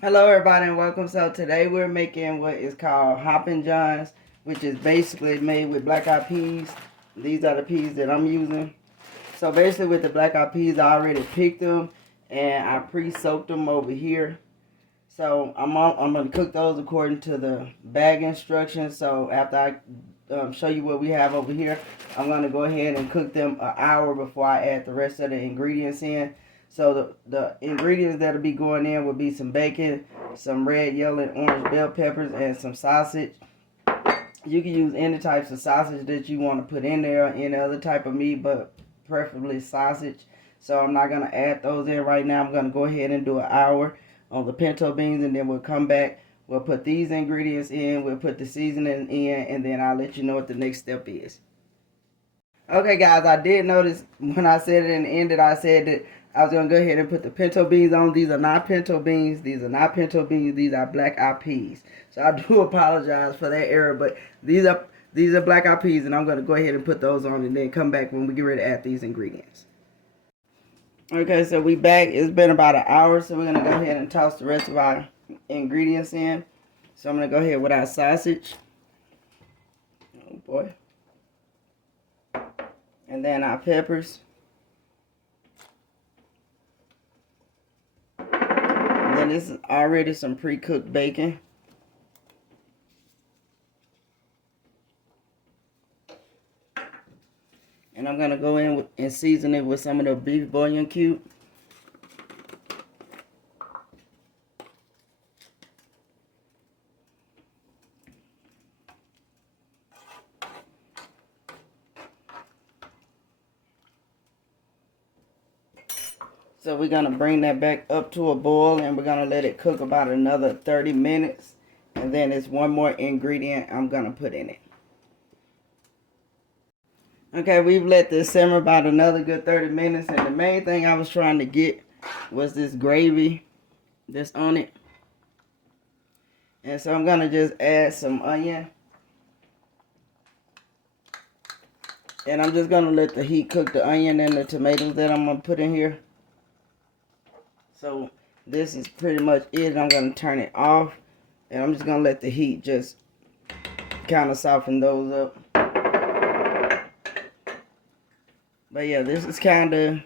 Hello everybody and welcome. So today we're making what is called Hoppin' Johns, which is basically made with black eyed peas. These are the peas that I'm using. So basically with the black eyed peas, I already picked them and I pre-soaked them over here. So I'm going to cook those according to the bag instructions. So after I show you what we have over here, I'm going to go ahead and cook them an hour before I add the rest of the ingredients in. So the ingredients that'll be going in will be some bacon, some red, yellow, and orange bell peppers, and some sausage. You can use any types of sausage that you want to put in there, any other type of meat, but preferably sausage. So I'm not going to add those in right now. I'm going to go ahead and do an hour on the pinto beans, and then we'll come back. We'll put these ingredients in, we'll put the seasoning in, and then I'll let you know what the next step is. Okay, guys, I did notice when I said it in the end that I said that I was going to go ahead and put the pinto beans on. These are not pinto beans. These are not pinto beans. These are black eyed peas. So I do apologize for that error, but these are black eyed peas, and I'm going to go ahead and put those on and then come back when we get ready to add these ingredients. Okay, so we back. It's been about an hour, so we're going to go ahead and toss the rest of our ingredients in. So I'm going to go ahead with our sausage. Oh, boy. And then our peppers. And then this is already some pre-cooked bacon. And I'm going to go in and season it with some of the beef bouillon cube. So we're going to bring that back up to a boil, and we're going to let it cook about another 30 minutes. And then there's one more ingredient I'm going to put in it. Okay, we've let this simmer about another good 30 minutes, and the main thing I was trying to get was this gravy that's on it. And so I'm going to just add some onion. And I'm just going to let the heat cook the onion and the tomatoes that I'm going to put in here. So this is pretty much it. I'm going to turn it off, and I'm just going to let the heat just kind of soften those up. But yeah, this is kind of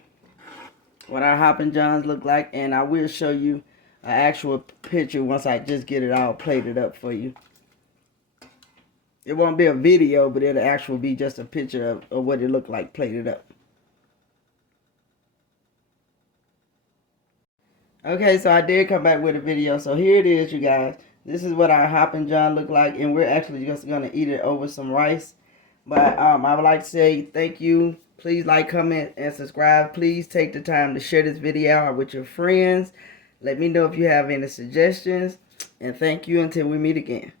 what our Hoppin' Johns look like, and I will show you an actual picture once I just get it all plated up for you. It won't be a video, but it'll actually be just a picture of what it looked like plated up. Okay, so I did come back with a video. So here it is, you guys. This is what our Hoppin' John look like, and we're actually just going to eat it over some rice. But I would like to say thank you. Please like, comment, and subscribe. Please take the time to share this video out with your friends. Let me know if you have any suggestions. And thank you until we meet again.